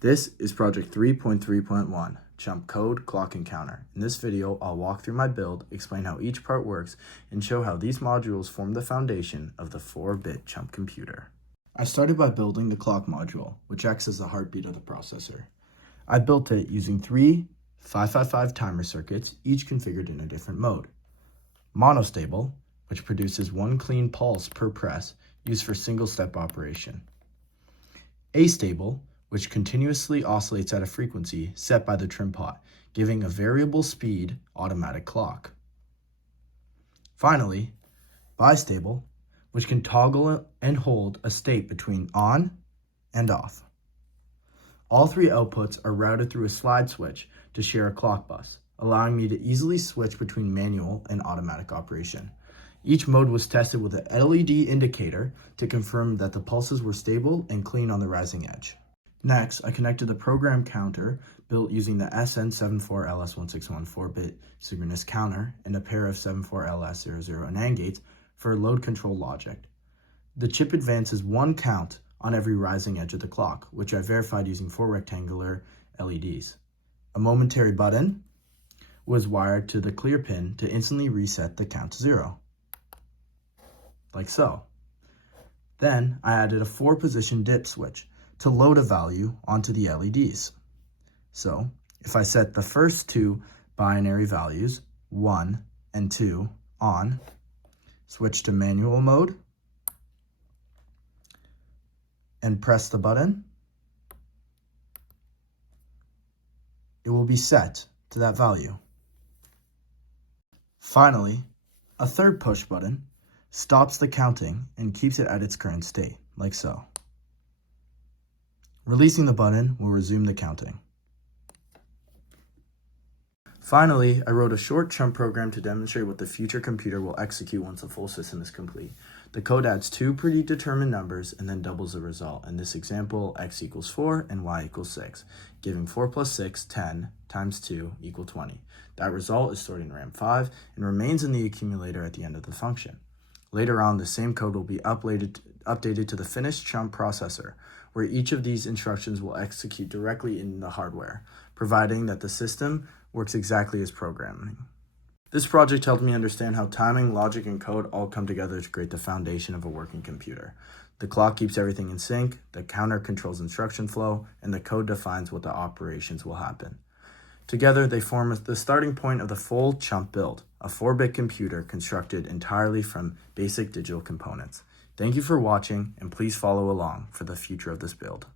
This is project 3.3.1, CHUMP Code Clock and Counter. In this video, I'll walk through my build, explain how each part works, and show how these modules form the foundation of the 4-bit CHUMP computer. I started by building the clock module, which acts as the heartbeat of the processor. I built it using 3 555 timer circuits, each configured in a different mode. Monostable, which produces one clean pulse per press, used for single-step operation. Astable, which continuously oscillates at a frequency set by the trim pot, giving a variable speed automatic clock. Finally, bistable, which can toggle and hold a state between on and off. All three outputs are routed through a slide switch to share a clock bus, allowing me to easily switch between manual and automatic operation. Each mode was tested with an LED indicator to confirm that the pulses were stable and clean on the rising edge. Next, I connected the program counter built using the SN74LS161 4-bit synchronous counter and a pair of 74LS00 NAND gates for load control logic. The chip advances one count on every rising edge of the clock, which I verified using 4 rectangular LEDs. A momentary button was wired to the clear pin to instantly reset the count to 0, like so. Then I added a 4-position dip switch to load a value onto the LEDs. So if I set the first two binary values, 1 and 2, on, switch to manual mode, and press the button, it will be set to that value. Finally, a third push button stops the counting and keeps it at its current state, like so. Releasing the button will resume the counting. Finally, I wrote a short CHUMP program to demonstrate what the future computer will execute once the full system is complete. The code adds 2 predetermined numbers and then doubles the result. In this example, x equals 4 and y equals 6, giving 4 plus 6, 10, times 2 equal 20. That result is stored in RAM 5 and remains in the accumulator at the end of the function. Later on, the same code will be updated to the finished CHUMP processor, where each of these instructions will execute directly in the hardware, providing that the system works exactly as programming. This project helped me understand how timing, logic, and code all come together to create the foundation of a working computer. The clock keeps everything in sync, the counter controls instruction flow, and the code defines what the operations will happen. Together, they form the starting point of the full CHUMP build, a 4-bit computer constructed entirely from basic digital components. Thank you for watching, and please follow along for the future of this build.